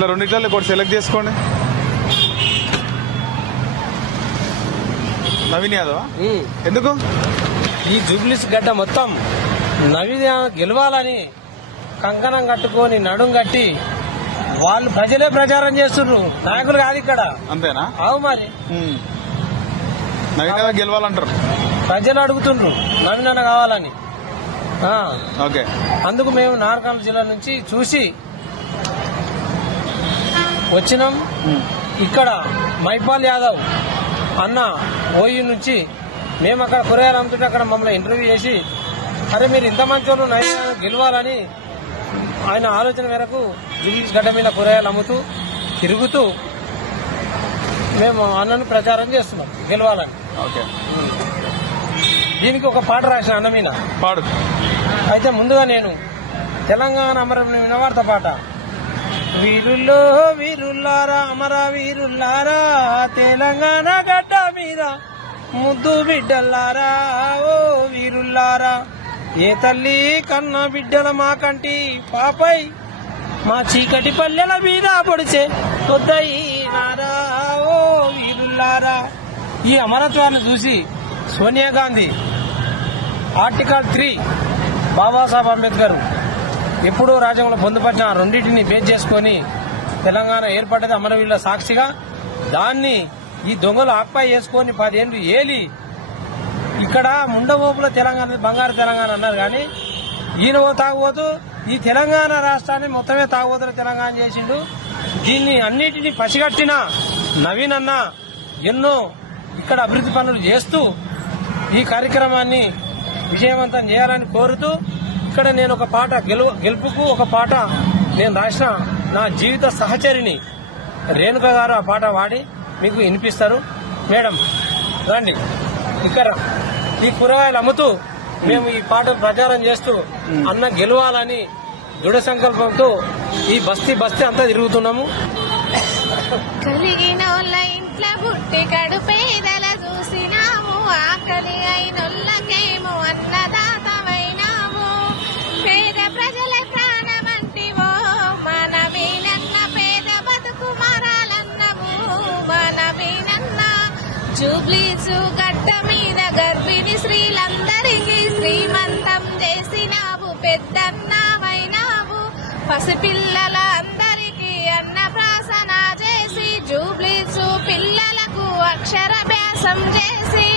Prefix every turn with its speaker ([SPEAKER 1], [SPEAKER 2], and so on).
[SPEAKER 1] ఇట్లా రెండిట్లలో ఒకటి సెలెక్ట్ చేసుకోండి. నవీన్ యాదవ్. ఎందుకు?
[SPEAKER 2] ఈ జూబ్లీస్ గడ్డ మొత్తం నవీన గెలవాలని కంకణం కట్టుకొని నడుం కట్టి వాళ్ళు ప్రజలే ప్రచారం చేస్తున్నారు నాయకులు కాదు ఇక్కడ.
[SPEAKER 1] అంతేనా?
[SPEAKER 2] అవు మరి.
[SPEAKER 1] నవీన్ యాదవ్ గెలవాలంటారు.
[SPEAKER 2] ప్రజలు అడుగుతుండ్రు నవీన కావాలని.
[SPEAKER 1] ఓకే.
[SPEAKER 2] అందుకు మేము నార్కల్ జిల్లా నుంచి చూసి వచ్చినాం. ఇక్కడ మైపాల్ యాదవ్ అన్న ఓయి నుంచి మేము అక్కడ కూరగాయలు అమ్ముతుంటే అక్కడ మమ్మల్ని ఇంటర్వ్యూ చేసి అరే మీరు ఇంత మంచి వాళ్ళు నైనా గెలవాలని ఆయన ఆలోచన మేరకు జూబ్లీస్ గడ్డ మీద కూరగాయలు అమ్ముతూ తిరుగుతూ మేము అన్నను ప్రచారం చేస్తున్నాం గెలవాలని.
[SPEAKER 1] ఓకే.
[SPEAKER 2] దీనికి ఒక పాట రాసిన అన్న మీద.
[SPEAKER 1] పాడు.
[SPEAKER 2] అయితే ముందుగా నేను తెలంగాణ అమర వినవార్త పాట. వీరుల్లో వీరుల్లారా అమర వీరుల్లారా తెలంగాణ గడ్డ మీద ముద్దు బిడ్డల్లారా ఓ వీరుల్లారా. ఏ తల్లి కన్న బిడ్డల మా కంటి పాపై మా చీకటి పల్లెల మీద పొడిచే కొద్దయినారా ఓ వీరుల్లారా. ఈ అమరత్వాన్ని చూసి సోనియా గాంధీ ఆర్టికల్ త్రీ బాబాసాహెబ్ అంబేద్కర్ ఎప్పుడూ రాజ్యాంగంలో పొందుపరిచిన ఆ రెండింటిని బేస్ చేసుకొని తెలంగాణ ఏర్పడ్డది అమరవీరుల సాక్షిగా. దాన్ని ఈ దొంగలు ఆక్పై చేసుకొని పదేళ్ళు ఏలి ఇక్కడ ముండమోపుల తెలంగాణ బంగారు తెలంగాణ అన్నారు కానీ ఈయన ఓ ఈ తెలంగాణ రాష్ట్రాన్ని మొత్తమే తాగుబోతుల తెలంగాణ చేసిండు. దీన్ని అన్నిటిని పసిగట్టిన నవీన్ అన్న ఎన్నో ఇక్కడ అభివృద్ధి పనులు చేస్తూ ఈ కార్యక్రమాన్ని విజయవంతం చేయాలని కోరుతూ ఇక్కడ నేను ఒక పాట గెలు గెలుపుకు ఒక పాట నేను రాసిన నా జీవిత సహచరిని రేణుక గారు ఆ పాట వాడి మీకు వినిపిస్తారు. మేడం రండి. ఇక్కడ ఈ కూరగాయలు అమ్ముతూ మేము ఈ పాట ప్రచారం చేస్తూ అన్న గెలవాలని దృఢ సంకల్పంతో ఈ బస్తీ బస్తీ అంతా తిరుగుతున్నాము.
[SPEAKER 3] కలిగిన ఇంట్లో పుట్టి కడుపేదల జూబ్లీసు గట్ట మీద గర్భిణి స్త్రీలందరికీ శ్రీమంతం చేసినావు పెద్దన్నావైనావు. పసిపిల్లల అన్న ప్రాసన చేసి జూబ్లీసు పిల్లలకు అక్షరభ్యాసం చేసి.